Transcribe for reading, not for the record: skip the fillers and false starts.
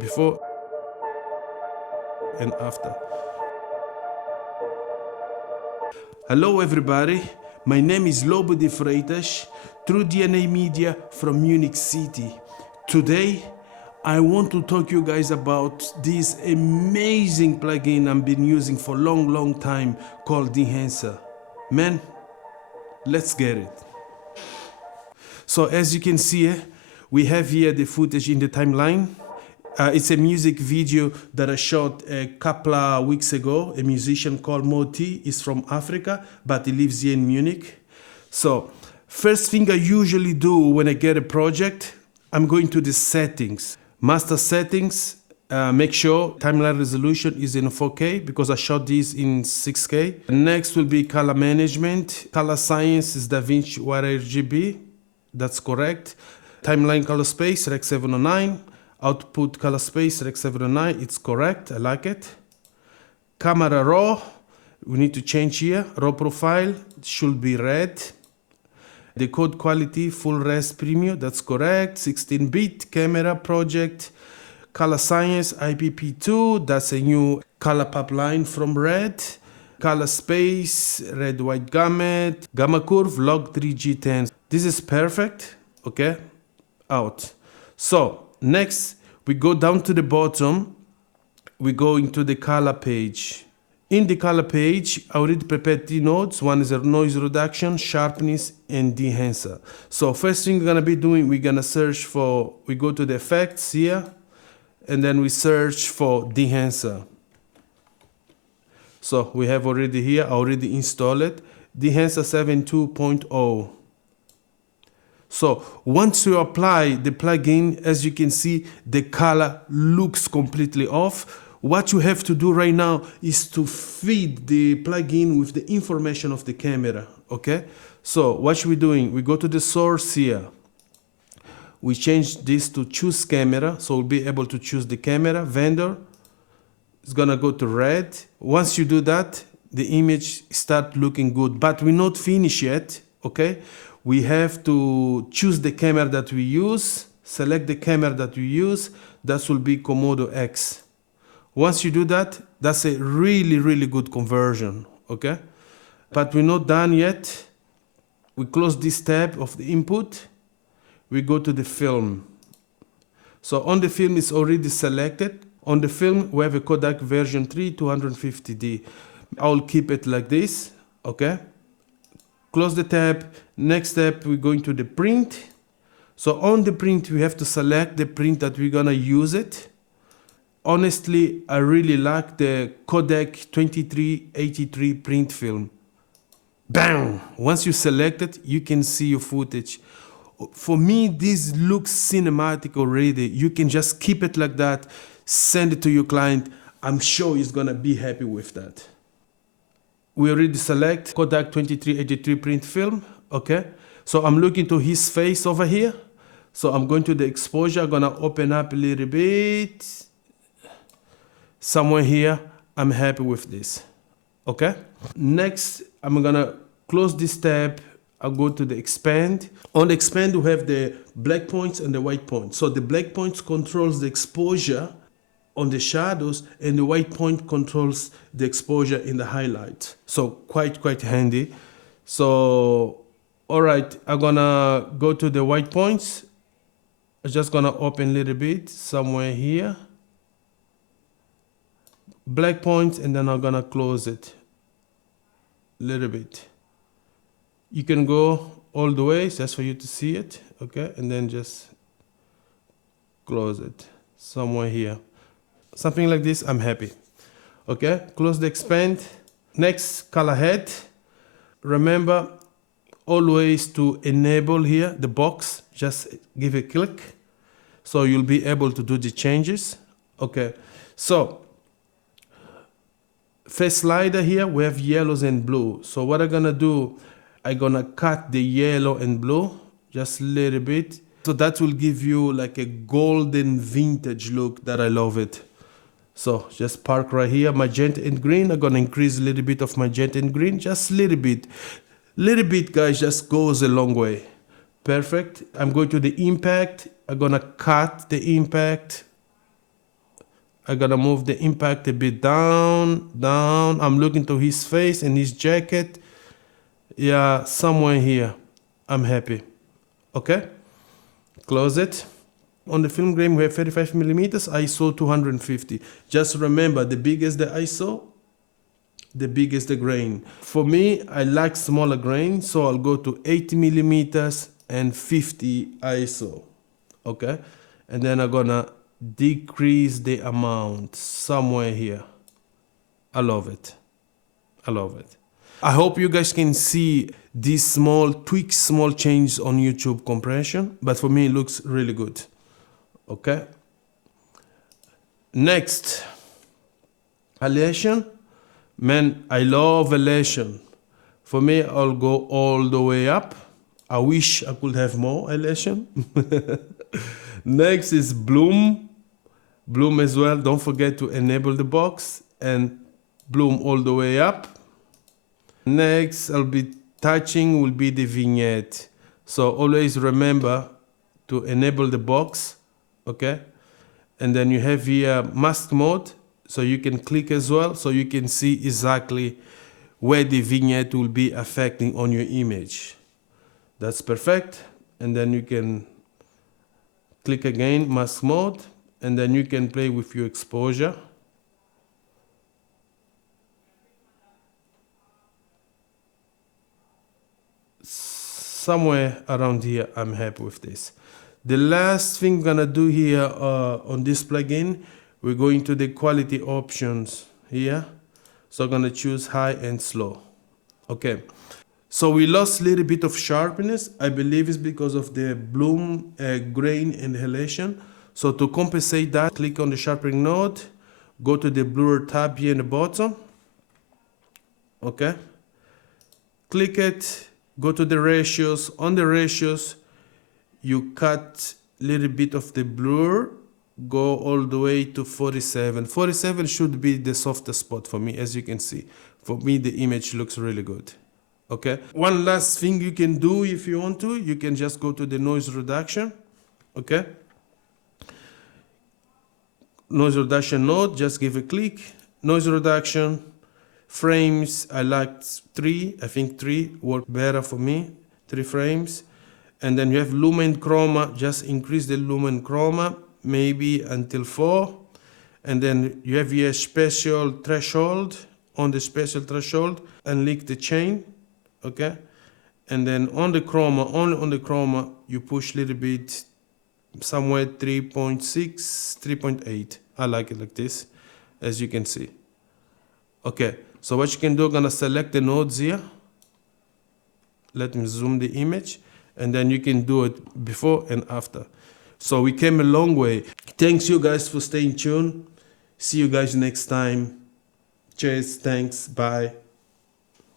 before and after. Hello everybody, my name is Lobo de Freitas, through DNA Media from Munich City. Today, I want to talk to you guys about this amazing plugin I've been using for a long time called Dehancer. Man, let's get it. So as you can see, we have here the footage in the timeline. It's a music video that I shot a couple of weeks ago. A musician called Moti is from Africa, but he lives here in Munich. So first thing I usually do when I get a project, I'm going to the settings. Master settings, make sure timeline resolution is in 4K because I shot this in 6K. Next will be color management. Color science is DaVinci RGB, that's correct. Timeline color space, Rec 709. Output color space, Rec 709, it's correct, I like it. Camera raw, we need to change here. Raw profile should be red. The code quality, full res premium, that's correct. 16-bit camera project. Color science, IPP2, that's a new color pipeline from red. Color space, red white gamut. Gamma curve, log 3G10. This is perfect, okay, out. So, next, we go down to the bottom, we go into the color page. In the color page, I already prepared 3 nodes. One is a noise reduction, sharpness, and dehancer. So first thing we're gonna be doing, we're gonna search for, we go to the effects here, and then we search for dehancer. So we have already here, I already installed it, Dehancer 7.2.0. So once you apply the plugin, as you can see, the color looks completely off. What you have to do right now is to feed the plugin with the information of the camera, okay? So what should we doing? We go to the source here. We change this to choose camera, so we'll be able to choose the camera. Vendor is gonna go to red. Once you do that, the image start looking good, but we're not finished yet, okay? We have to choose the camera that we use, select the camera that we use, that will be Komodo X. Once you do that, that's a really good conversion, okay? But we're not done yet. We close this tab of the input, we go to the film. So on the film is already selected. On the film, we have a Kodak version 3 250D. I'll keep it like this, okay? Close the tab. Next step, we're going to the print. So on the print, we have to select the print that we're gonna use it. Honestly, I really like the Kodak 2383 print film. Bang! Once you select it, you can see your footage. For me, this looks cinematic already. You can just keep it like that, send it to your client. I'm sure he's gonna be happy with that. We already select Kodak 2383 print film, okay? So I'm looking to his face over here. So I'm going to the exposure, I'm gonna open up a little bit. Somewhere here, I'm happy with this, okay? Next, I'm gonna close this tab, I'll go to the expand. On the expand, we have the black points and the white points. So the black points controls the exposure on the shadows, and the white point controls the exposure in the highlight. So quite handy. So, all right, I'm gonna go to the white points. I'm just gonna open a little bit, somewhere here. Black points, and then I'm gonna close it a little bit. You can go all the way, just for you to see it, okay? And then just close it, somewhere here. Something like this, I'm happy. Okay, close the expand. Next, color head. Remember always to enable here the box. Just give a click, so you'll be able to do the changes. Okay, so face slider here, we have yellows and blue. So what I'm gonna do, I'm gonna cut the yellow and blue just a little bit. So that will give you like a golden vintage look that I love it. So just park right here, magenta and green. I'm gonna increase a little bit of magenta and green, just a little bit. Little bit, guys, just goes a long way. Perfect. I'm going to the impact. I'm gonna cut the impact I gotta move the impact a bit down. I'm looking to his face and his jacket. Yeah, somewhere here. I'm happy. Okay, close it. On the film grain we have 35 millimeters, ISO 250. Just remember, the bigger the ISO, the biggest the grain. For me, I like smaller grain, so I'll go to 80 millimeters and 50 ISO. Okay, and then I'm gonna decrease the amount somewhere here. I love it. I love it. I hope you guys can see these small tweaks, small changes on YouTube compression, but for me it looks really good. Okay. Next, elation. Man, I love elation. For me, I'll go all the way up. I wish I could have more elation. Next is bloom. Bloom as well. Don't forget to enable the box and bloom all the way up. Next, I'll be touching will be the vignette. So always remember to enable the box, okay? And then you have here mask mode, so you can click as well, so you can see exactly where the vignette will be affecting on your image. That's perfect. And then you can click again, mask mode, and then you can play with your exposure. Somewhere around here, I'm happy with this. The last thing we're gonna do here on this plugin, we're going to the quality options here. So I'm gonna choose high and slow. Okay. So we lost a little bit of sharpness. I believe it's because of the bloom, grain and halation. So to compensate that, click on the sharpening node, go to the blur tab here in the bottom. Okay. Click it, go to the ratios. On the ratios, you cut a little bit of the blur, go all the way to 47. 47 should be the softest spot for me, as you can see. For me, the image looks really good. Okay. One last thing you can do if you want to, you can just go to the noise reduction. Okay. Noise reduction node, just give a click. Noise reduction. Frames, I like 3. I think 3 work better for me. 3 frames. And then you have lumen chroma, just increase the lumen chroma, maybe until 4. And then you have your special threshold. On the special threshold, unlink the chain, okay? And then on the chroma, only on the chroma, you push a little bit, somewhere 3.6, 3.8. I like it like this, as you can see. Okay, so what you can do, gonna select the nodes here. Let me zoom the image, and then you can do it before and after. So we came a long way. Thanks you guys for staying tuned. See you guys next time. Cheers, thanks, bye.